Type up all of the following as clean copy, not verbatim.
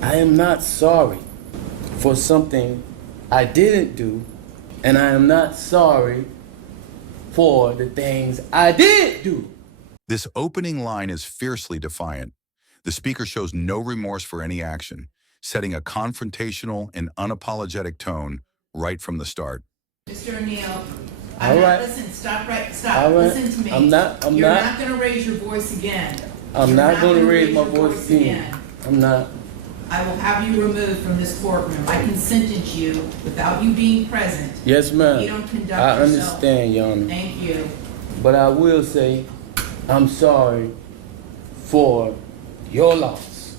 I am not sorry for something I didn't do, and I am not sorry for the things I did do. This opening line is fiercely defiant. The speaker shows no remorse for any action, setting a confrontational and unapologetic tone right from the start. Mr. O'Neill, listen, stop, listen to me. You're not going to raise your voice again. I'm not going to raise my voice again. I'm not. I will have you removed from this courtroom. I can sentence you without you being present. Yes, ma'am. You don't conduct I yourself. understand, Your Honor. Thank you. But I will say, I'm sorry for your loss.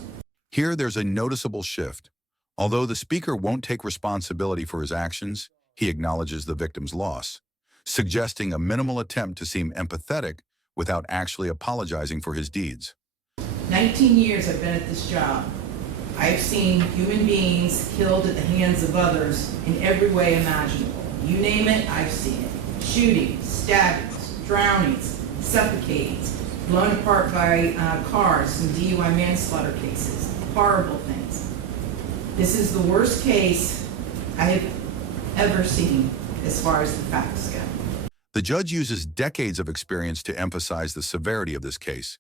Here, there's a noticeable shift. Although the speaker won't take responsibility for his actions, he acknowledges the victim's loss, suggesting a minimal attempt to seem empathetic without actually apologizing for his deeds. 19 years I've been at this job. I've seen human beings killed at the hands of others in every way imaginable. You name it, I've seen it. Shootings, stabbings, drownings, suffocatings, blown apart by cars, some DUI manslaughter cases, horrible things. This is the worst case I have ever seen as far as the facts go. The judge uses decades of experience to emphasize the severity of this case.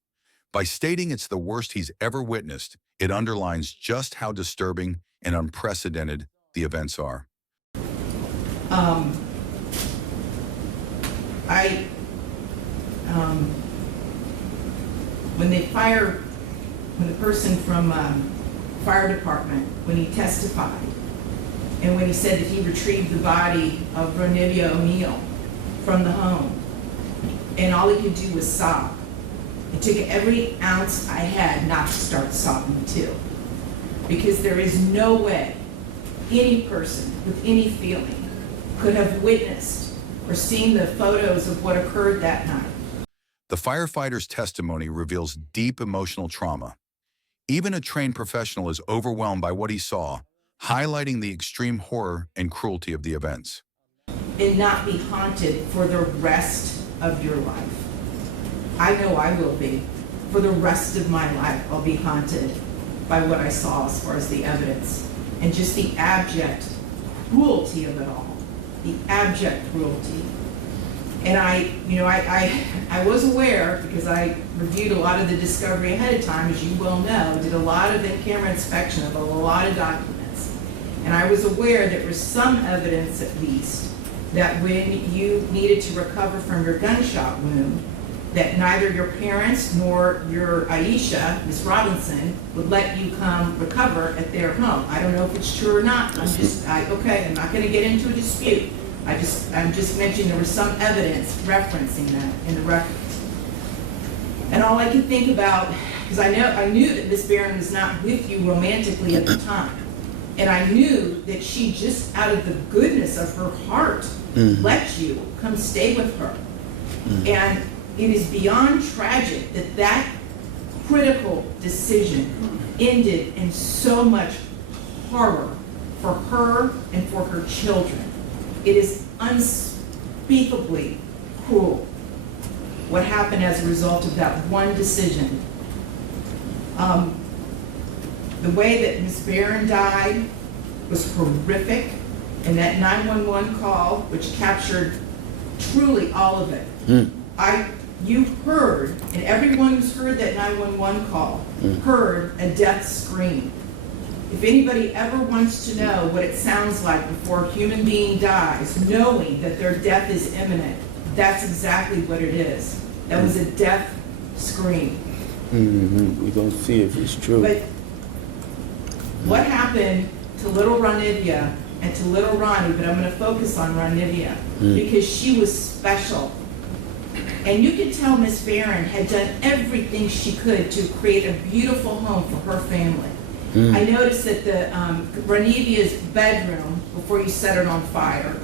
By stating it's the worst he's ever witnessed, it underlines just how disturbing and unprecedented the events are. When the person from fire department, when he testified, and when he said that he retrieved the body of Ronivia O'Neill from the home, and all he could do was sob. It took every ounce I had not to start sobbing too. Because there is no way any person with any feeling could have witnessed or seen the photos of what occurred that night. The firefighter's testimony reveals deep emotional trauma. Even a trained professional is overwhelmed by what he saw, highlighting the extreme horror and cruelty of the events. And not be haunted for the rest of your life. I know I will be. For the rest of my life, I'll be haunted by what I saw as far as the evidence and just the abject cruelty of it all. The abject cruelty. And I was aware, because I reviewed a lot of the discovery ahead of time, as you well know, did a lot of in-camera inspection of a lot of documents. And I was aware there was some evidence, at least, that when you needed to recover from your gunshot wound, that neither your parents nor your Aisha, Miss Robinson, would let you come recover at their home. I don't know if it's true or not. I'm not going to get into a dispute. I'm just mentioning there was some evidence referencing that in the records. And all I could think about, because I knew that Miss Barron was not with you romantically at the time. And I knew that she just out of the goodness of her heart let you come stay with her. And it is beyond tragic that that critical decision ended in so much horror for her and for her children. It is unspeakably cruel what happened as a result of that one decision. The way that Ms. Barron died was horrific, and that 911 call, which captured truly all of it. You heard, and everyone who's heard that 911 call heard a death scream. If anybody ever wants to know what it sounds like before a human being dies, knowing that their death is imminent, that's exactly what it is. That was a death scream. We're going to see if it's true. But what happened to little Ronivia and to little Ronnie, but I'm going to focus on Ronivia, because she was special. And you could tell Miss Barron had done everything she could to create a beautiful home for her family. I noticed that the Ronivia's bedroom, before you set it on fire,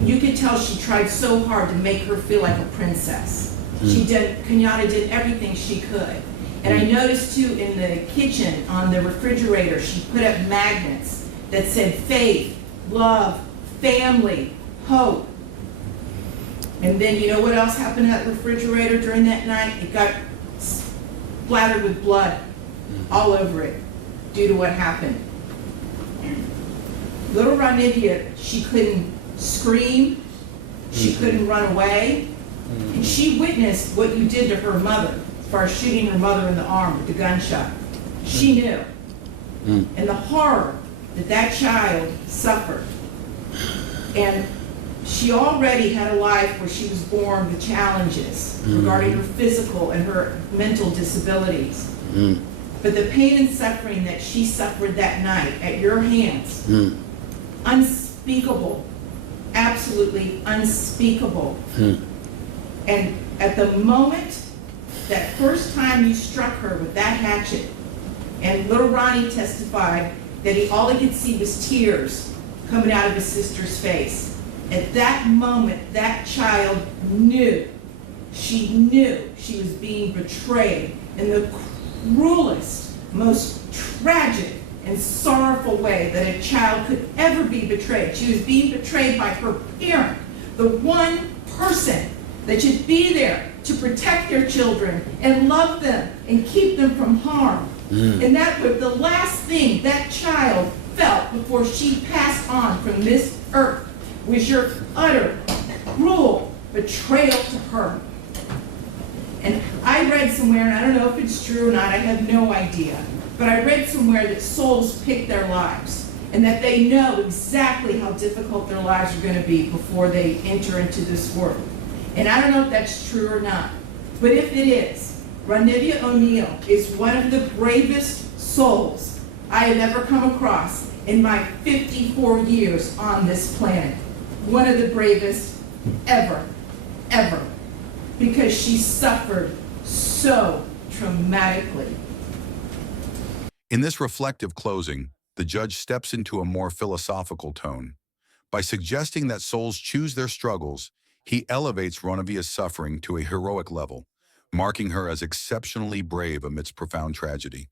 you could tell she tried so hard to make her feel like a princess. Kenyatta did everything she could. And I noticed too in the kitchen, on the refrigerator, she put up magnets that said faith, love, family, hope. And then you know what else happened to that refrigerator during that night? It got splattered with blood all over it. due to what happened. Little Ranivia, she couldn't scream, she couldn't run away, and she witnessed what you did to her mother, as far as shooting her mother in the arm with the gunshot. She knew. And the horror that that child suffered. And she already had a life where she was born with challenges regarding her physical and her mental disabilities. But the pain and suffering that she suffered that night at your hands, unspeakable, absolutely unspeakable. And at the moment, that first time you struck her with that hatchet, and little Ronnie testified that all he could see was tears coming out of his sister's face. At that moment, that child knew, she was being betrayed in the cruelest, most tragic and sorrowful way that a child could ever be betrayed. She was being betrayed by her parent, the one person that should be there to protect their children and love them and keep them from harm. And that was the last thing that child felt before she passed on from this earth, was your utter, cruel betrayal to her. And I read somewhere, and I don't know if it's true or not, I have no idea, but I read somewhere that souls pick their lives, and that they know exactly how difficult their lives are going to be before they enter into this world. And I don't know if that's true or not, but if it is, Ranivia O'Neal is one of the bravest souls I have ever come across in my 54 years on this planet. One of the bravest ever, ever, because she suffered so traumatically. In this reflective closing, the judge steps into a more philosophical tone. By suggesting that souls choose their struggles, he elevates Ranavia's suffering to a heroic level, marking her as exceptionally brave amidst profound tragedy.